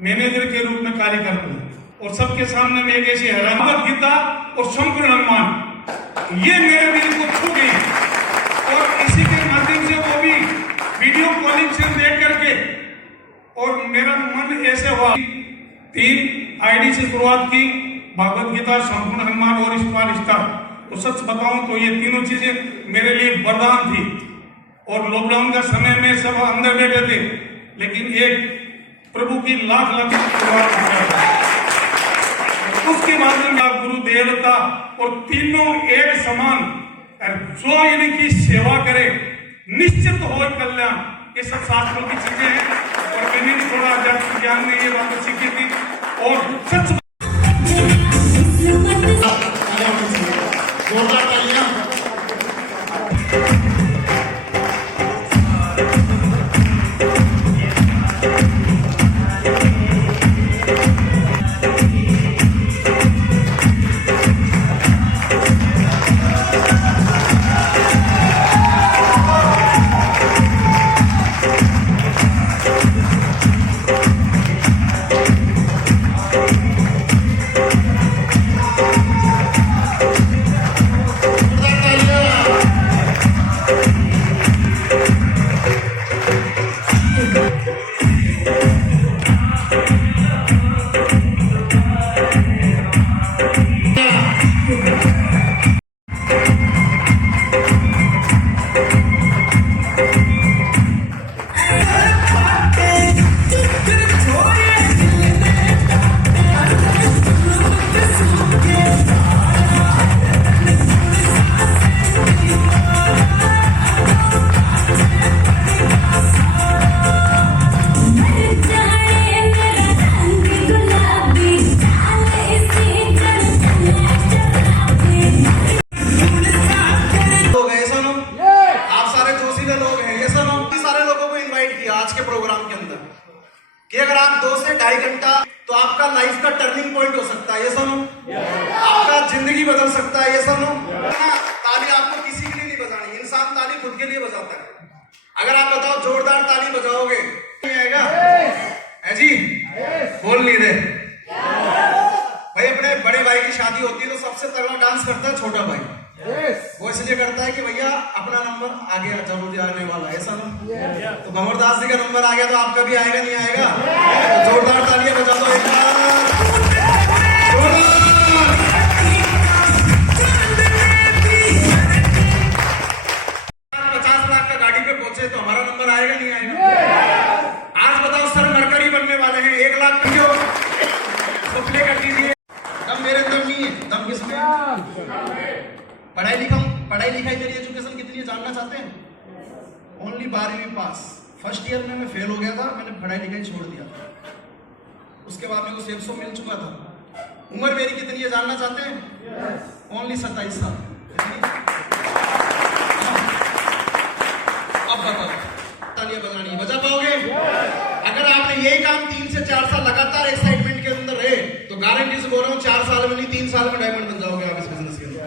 Manager के रूप में कार्य करता हूँ और सबके सामने में एक ऐसी भगवद गीता और संपूर्ण हनुमान ये मेरे दिल को छू गई और इसी के माध्यम से वो भी वीडियो कॉलिंग से देख करके और मेरा मन ऐसे हुआ 3 आईडी से शुरुआत की भगवद गीता, संपूर्ण हनुमान और स्टार। तो सच बताऊं तो ये तीनों चीजें मेरे लिए वरदान थी और लॉकडाउन का समय में सब अंदर बैठे थे, लेकिन एक प्रभु की लाख शुरुआत उसके माध्यम में गुरु देवता और तीनों एक समान जो इनकी सेवा करे निश्चित हो कल्याण। ये सब शास्त्रों की चीजें हैं और मैंने भी थोड़ा अध्यात्म ज्ञान में ये बातें सीखी थी और सच कि अगर आप 2 से 2.5 घंटा तो आपका लाइफ का टर्निंग पॉइंट हो सकता है, ये सुनो। आपका जिंदगी बदल सकता है, ये सुनो। ताली आपको किसी के लिए नहीं बजानी, इंसान ताली खुद के लिए बजाता है। अगर आप बताओ जोरदार ताली बजाओगे नहीं आएगा है जी? बोल नहीं रहे भाई। अपने बड़े भाई की शादी होती है तो सबसे तगड़ा डांस करता है छोटा भाई। वो इसलिए करता है कि भैया अपना नंबर आ गया, जरूर आने वाला है, ऐसा ना। तो भंवरदास जी का नंबर आ गया तो आपका भी आएगा नहीं आएगा? तो जोरदार तालियां बजा दो एक बार। आएगा नहीं आएगा? आज बताओ सर मरकरी बनने वाले हैं, 1 लाख क्यों सप्लाई कर दीजिए। दम मेरे अंदर नहीं है, दम किसमें? पढ़ाई लिखाई मेरी एजुकेशन कितनी है जानना चाहते हैं? ओनली 12वीं पास। फर्स्ट ईयर में मैं फेल हो गया था, मैंने पढ़ाई लिखाई छोड़ दिया था। उसके बाद मेरे को 700 मिल चुका था। उम्र मेरी कितनी है जानना चाहते हैं? ओनली 27 साल। अब बताओ, तालियां बजानी बजा पाओगे? अगर आपने यही काम 3 से 4 साल लगातार एक्साइटमेंट के अंदर रहे तो गारंटी से बोल रहा हूँ 4 साल में नहीं 3 साल में डायमंड बन जाओगे आप इस बिजनेस के अंदर।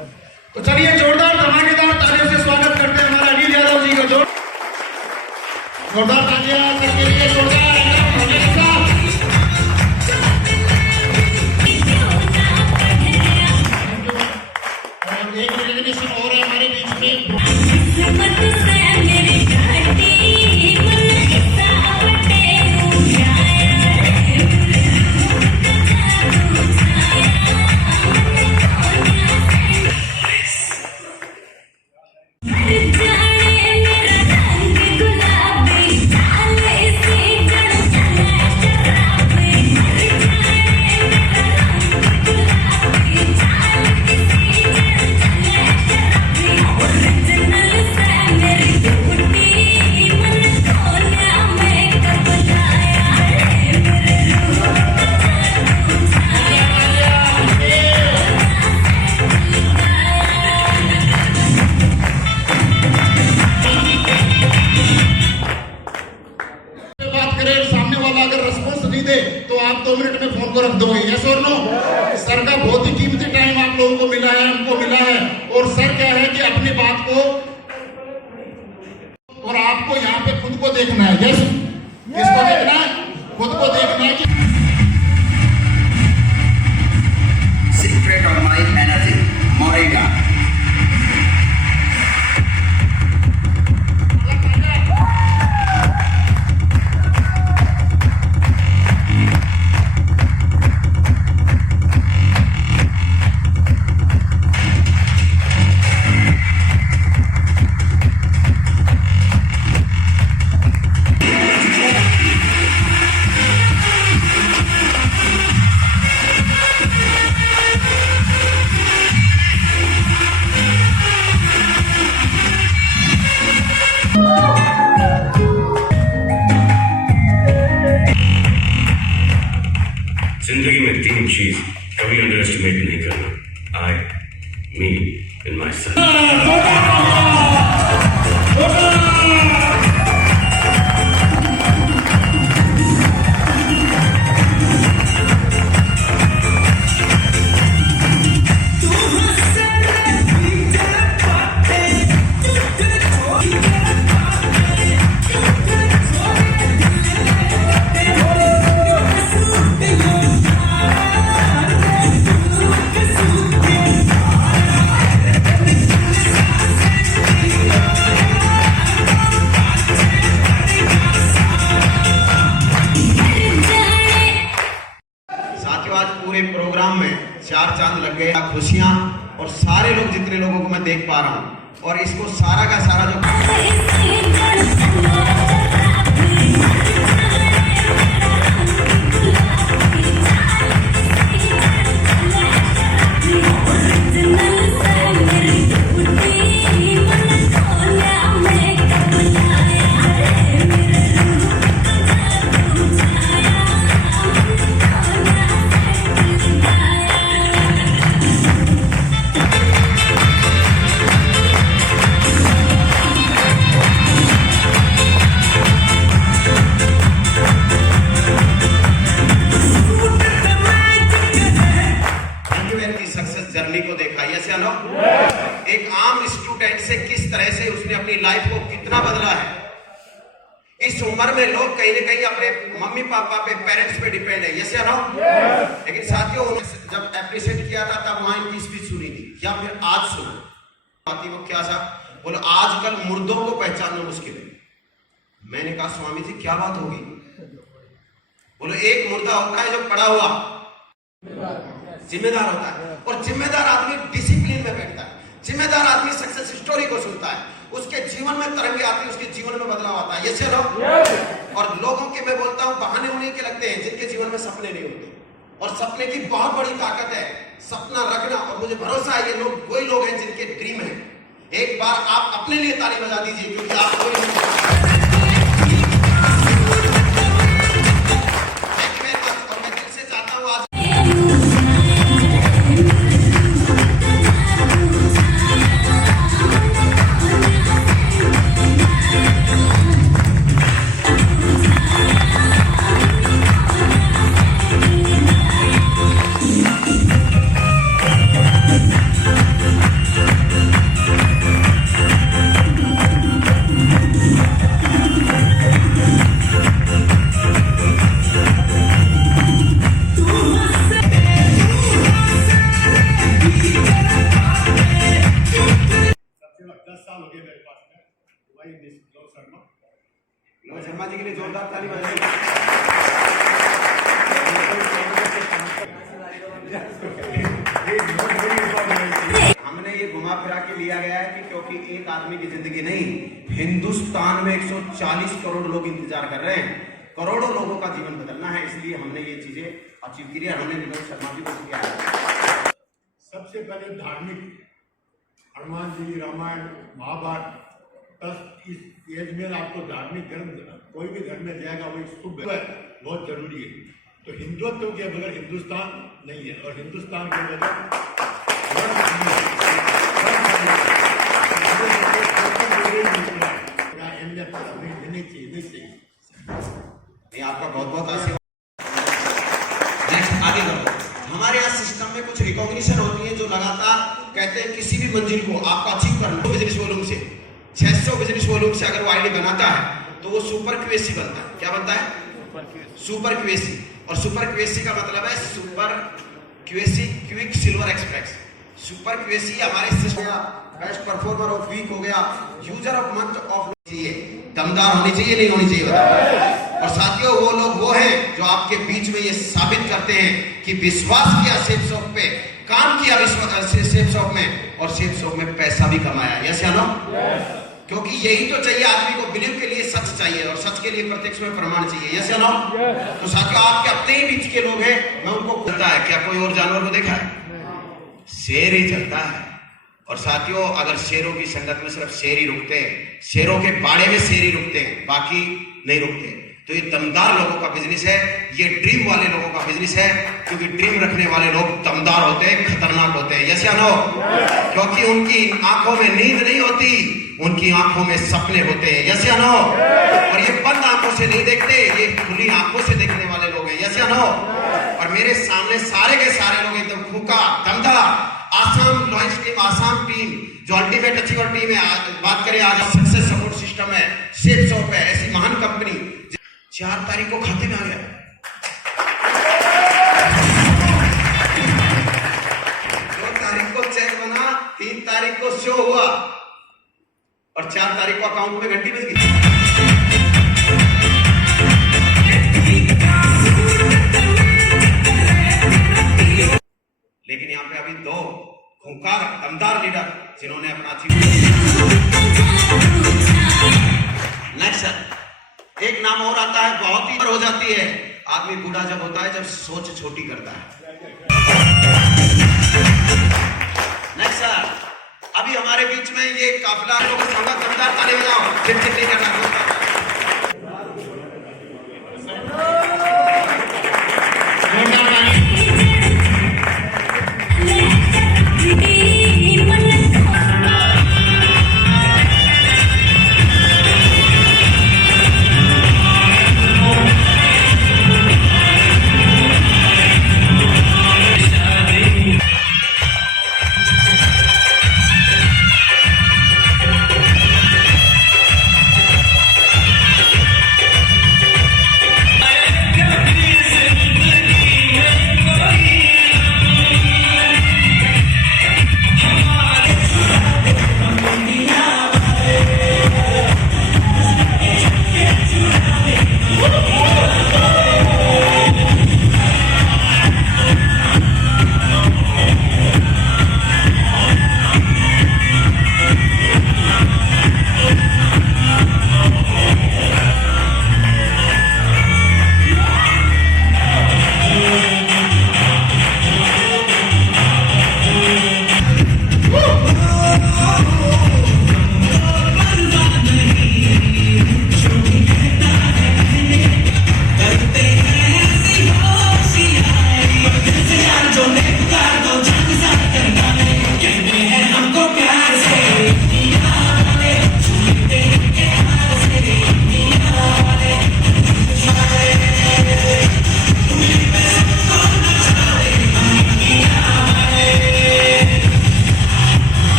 तो चलिए जोरदार धमाकेदार तालियों से स्वागत करते हैं हमारा अनिल यादव जी का। जोरदार तालियां सबके लिए, जोरदार एक रिकॉग्निशन हो रहा है हमारे बीच में। तो आप 2 मिनट में फोन को रख दोगे, यस और नो? सर का बहुत ही कीमती टाइम आप लोगों को मिला है, हमको मिला है। और सर क्या है कि अपनी बात को और आपको यहाँ पे खुद को देखना है, यस? किसको देखना है? खुद को देखना है कि Secret of my energy, Moringa. जिंदगी में 3 चीज कभी अंडर एस्टिमेट नहीं करना, आई, मी एंड माई सन। पूरे प्रोग्राम में 4 चांद लग गए, खुशियां और सारे लोग जितने लोगों को मैं देख पा रहा हूं और इसको सारा का सारा जो जर्नी को देखा, यस या नो? एक आम स्टूडेंट से किस तरह से उसने अपनी लाइफ को कितना बदला है। इस उम्र में लोग कहीं ना कहीं अपने मम्मी पापा पे, पेरेंट्स पे डिपेंड है, यस या नो? लेकिन साथियों जब एप्रिशिएट किया था तब वहां इनकी स्पीच सुनी थी या फिर आज सुना बाकी वो क्या था? बोले आजकल मुर्दों को पहचानना मुश्किल है। मैंने कहा स्वामी जी क्या बात होगी? बोले एक मुर्दा होता है जो पड़ा हुआ जिम्मेदार होता है और जिम्मेदार आदमी डिसिप्लिन में बैठता है, जिम्मेदार आदमी सक्सेस स्टोरी को सुनता है उसके जीवन में तरंगे आती है, उसके जीवन में बदलाव आता है। ये चलो और लोगों के मैं बोलता हूं बहाने उन्हीं के लगते हैं जिनके जीवन में सपने नहीं होते, और सपने की बहुत बड़ी ताकत है सपना रखना। और मुझे भरोसा है ये लोग वही लोग हैं जिनके ड्रीम है। एक बार आप अपने लिए ताली बजा दीजिए, क्योंकि आप कोई मैं दिल से चाहता हूं आज शर्मा जी के लिए जोरदार ताली बजाइए। हमने ये घुमा फिरा के लिया गया है कि क्योंकि एक आदमी की जिंदगी नहीं, हिंदुस्तान में 140 करोड़ लोग इंतजार कर रहे हैं, करोड़ों लोगों का जीवन बदलना है, इसलिए हमने ये चीजें अचीव की है। हमने विनोद शर्मा जी को किया है। सबसे पहले धार्मिक हनुमान जी, रामायण, महाभारत, बस इस एज में आपको धार्मिक धर्म कोई भी धर्म में जाएगा वही शुभ है, बहुत जरूरी है। तो हिंदुत्व के बगैर हिंदुस्तान नहीं है, और हिंदुस्तान के बगैर आपका बहुत बहुत आशीर्वाद। नेक्स्ट आगे बढ़ो। हमारे यहाँ सिस्टम में कुछ रिकॉग्निशन होती है जो लगातार कहते हैं किसी भी मंजिल को आपको अचीव करना बिजनेस वॉल्यूम से 600 बिजनेस वॉल्यूम से अगर वो आईडी बनाता है तो वो सुपर क्यूएसी बनता है। क्या बनता है? Super QAC. और सुपर क्यूएसी का मतलब है super QAC quick silver express. Super QAC हमारे सिस्टम का बेस्ट परफॉर्मर ऑफ वीक हो गया, यूजर ऑफ मंथ ऑफ चाहिए, दमदार होनी चाहिए, नहीं होनी चाहिए बताओ। और साथियों वो लोग वो हैं जो आपके बीच में ये साबित करते हैं कि विश्वास किया सेफ शॉप पे, काम किया सेफ शॉप में, और सेफ शॉप में पैसा भी कमाया। यस या नो? क्योंकि यही तो चाहिए आदमी को। बिलीव के लिए सच चाहिए, और सच के लिए प्रत्यक्ष में प्रमाण चाहिए। यस या नो? तो साथियों आपके अपने ही बीच के लोग हैं, मैं उनको बोलता है क्या कोई और जानवर को देखा है? शेर ही चलता है। और साथियों अगर शेरों की संगत में सिर्फ शेर ही रुकते हैं, शेरों के बाड़े में शेर ही रुकते हैं, बाकी नहीं रुकते। तो ये दमदार लोगों का बिजनेस है, ये ड्रीम वाले लोगों का बिजनेस है, क्योंकि ड्रीम रखने वाले लोग दमदार होते हैं, खतरनाक होते हैं। यस या नो? क्योंकि उनकी आंखों में नींद नहीं होती, उनकी आंखों में सपने होते हैं। यस या नो? और ये बंद आंखों से नहीं देखते, ये खुली आंखों से देखने वाले लोग हैं। यस या नो? और मेरे सामने सारे के सारे लोग एकदम खूका दमदार Assam launch team, Assam team जो अल्टीमेट अचीवर टीम है। बात करें आज सक्सेस सपोर्ट सिस्टम है, सेफ शॉप है, ऐसी महान कंपनी 4 तारीख को खाते में आ गया। 2 तारीख को चेक बना, 3 तारीख को शो हुआ, और 4 तारीख को अकाउंट में घंटी बज गई। लेकिन यहाँ पे अभी 2 खूंखार दमदार लीडर जिन्होंने अपना नेक्स्ट एक नाम और आता है, बहुत ही हो जाती है। आदमी बूढ़ा जब होता है जब सोच छोटी करता है। नेक्स्ट सर, अभी हमारे बीच में ये काफिला लोगों को दमदार ताली बजाओ, चिट नहीं करना।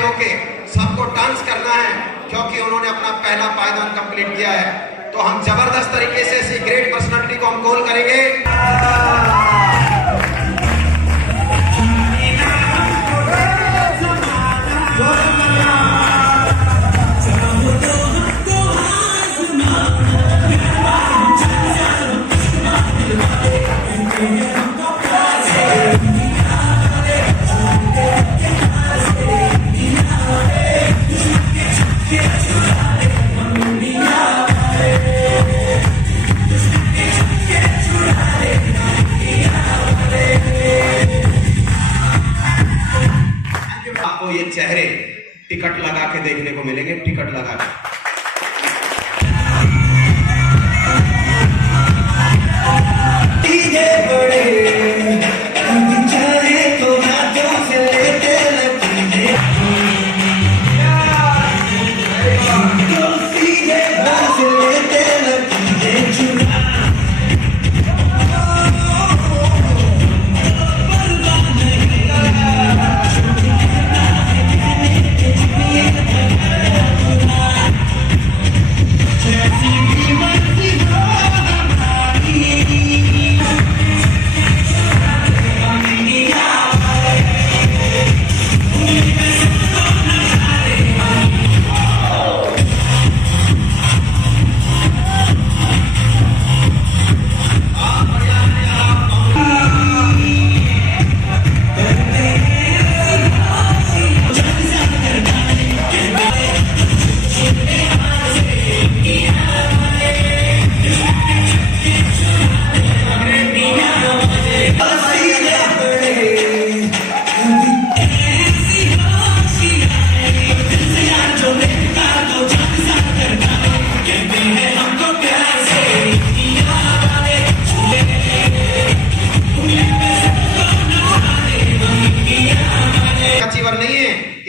खड़े होके सबको डांस करना है, क्योंकि उन्होंने अपना पहला पायदान कंप्लीट किया है। तो हम जबरदस्त तरीके से ऐसी ग्रेट पर्सनालिटी को हम कॉल करेंगे। आपको ये चेहरे टिकट लगा के देखने को मिलेंगे, टिकट लगा के।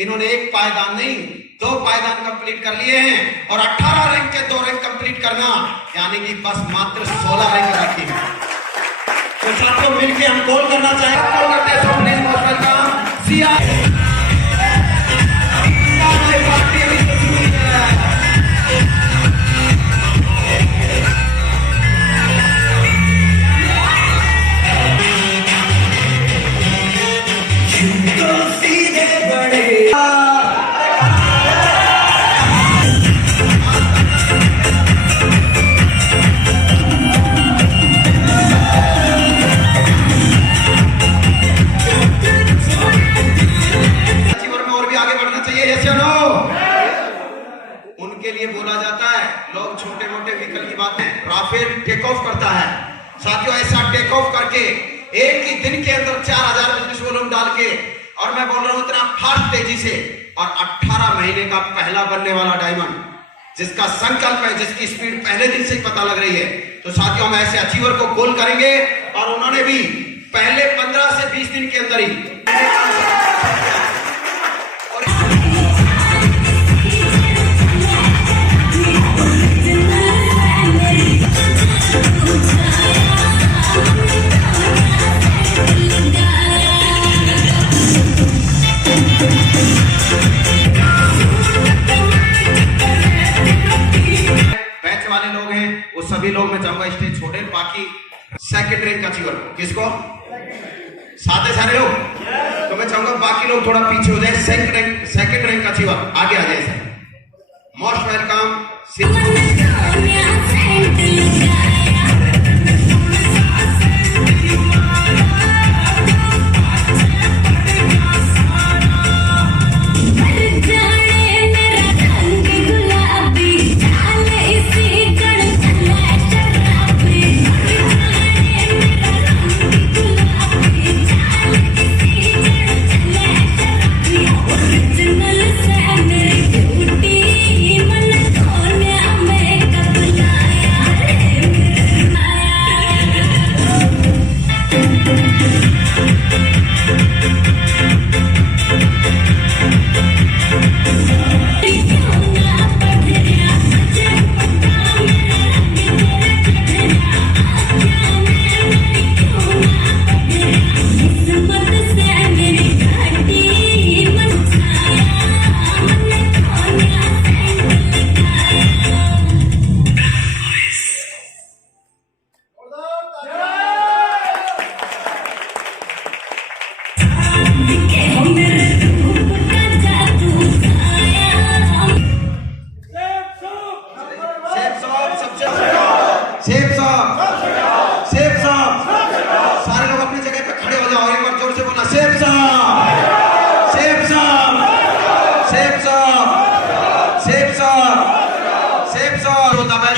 इन्होंने एक पायदान नहीं 2 पायदान कंप्लीट कर लिए हैं, और 18 रैंक के 2 रैंक कंप्लीट करना यानी कि बस मात्र 16 रैंक बाकी है। तो साथियों मिलके हम कॉल करना चाहेंगे सिया बोला जाता है, लोग छोटे मोटे व्हीकल की बात है, राफेल टेक ऑफ करता है। साथियों ऐसा टेक ऑफ करके एक ही दिन के अंदर 4000 बिजनेस वॉल्यूम डाल के, और मैं बोल रहा हूं इतना फास्ट तेजी से, और 18 महीने का पहला बनने वाला डायमंड, जिसका संकल्प है, जिसकी स्पीड पहले दिन से ही पता लग रही है। तो साथियों हम ऐसे अचीवर को कॉल करेंगे, और उन्होंने भी पहले 15 से 20 दिन के अंदर ही सभी लोग मैं चाहूंगा स्टेज छोड़े, बाकी सेकंड रैंक अचीवर किसको साथ सारे लोग, तो मैं चाहूंगा बाकी लोग थोड़ा पीछे हो जाए। सेकंड रैंक अचीवर आगे आ जाए सर। Most welcome.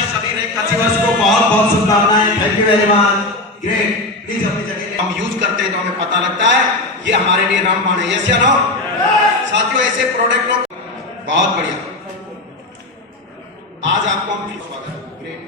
सभी ने कच्ची वर्ष को बहुत बहुत शुभकामनाएं। Thank you very much. Great. Please अपनी जगह हम यूज करते हैं तो हमें पता लगता है ये हमारे लिए रामबाण है। यस या नो? साथियों ऐसे प्रोडक्ट लो, बहुत बढ़िया। आज आपको हम स्वागत। ग्रेट।